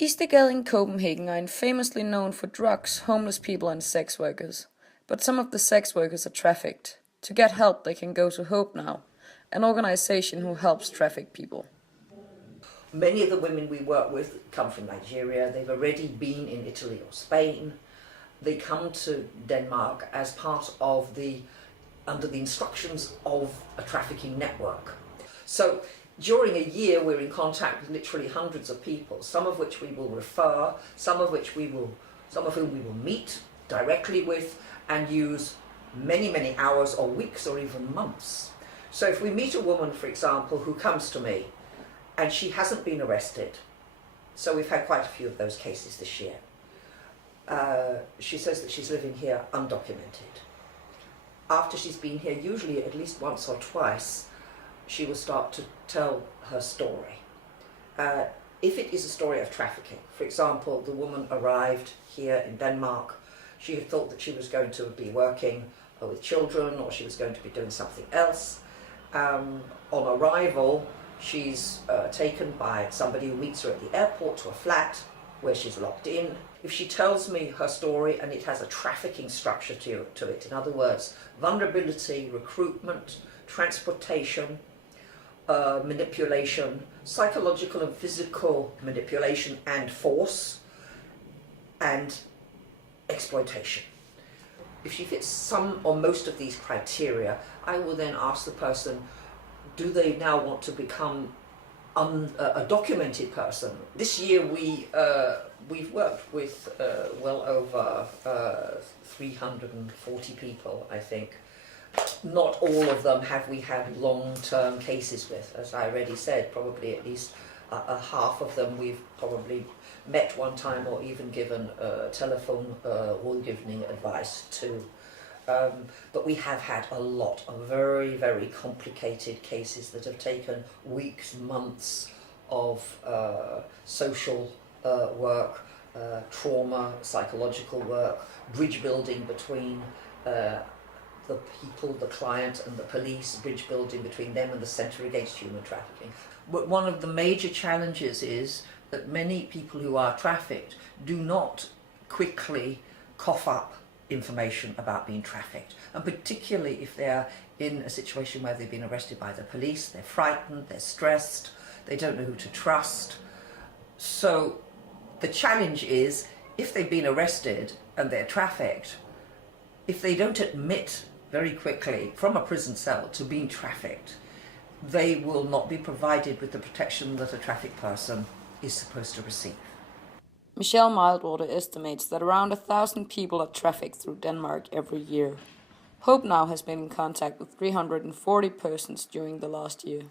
Istegade in Copenhagen are famously known for drugs, homeless people and sex workers. But some of the sex workers are trafficked. To get help they can go to HopeNow, an organization who helps trafficked people. Many of the women we work with come from Nigeria. They've already been in Italy or Spain. They come to Denmark as part of under the instructions of a trafficking network. So during a year we're in contact with literally hundreds of people, some of which we will refer, some of whom we will meet directly with and use many hours or weeks or even months. So if we meet a woman, for example, who comes to me and she hasn't been arrested, so we've had quite a few of those cases this year. She says that she's living here undocumented. After she's been here, usually at least once or twice, she will start to tell her story. If it is a story of trafficking, for example, the woman arrived here in Denmark, she had thought that she was going to be working with children or she was going to be doing something else. On arrival, she's taken by somebody who meets her at the airport to a flat where she's locked in. If she tells me her story and it has a trafficking structure to it, in other words, vulnerability, recruitment, transportation, manipulation, psychological and physical manipulation and force, and exploitation. If she fits some or most of these criteria, I will then ask the person, do they now want to become a documented person? This year we've worked with well over 340 people, I think. Not all of them have we had long-term cases with, as I already said. Probably at least a half of them we've probably met one time or even given telephone rådgivning advice to. But we have had a lot of very complicated cases that have taken weeks, months of social work, trauma, psychological work, bridge building between the people, the client and the police, bridge building between them and the Centre Against Human Trafficking. But one of the major challenges is that many people who are trafficked do not quickly cough up information about being trafficked, and particularly if they're in a situation where they've been arrested by the police, they're frightened, they're stressed, they don't know who to trust. So the challenge is, if they've been arrested and they're trafficked, if they don't admit very quickly from a prison cell to being trafficked, they will not be provided with the protection that a trafficked person is supposed to receive. Michelle Mildwater estimates that around 1,000 people are trafficked through Denmark every year. HopeNow has been in contact with 340 persons during the last year.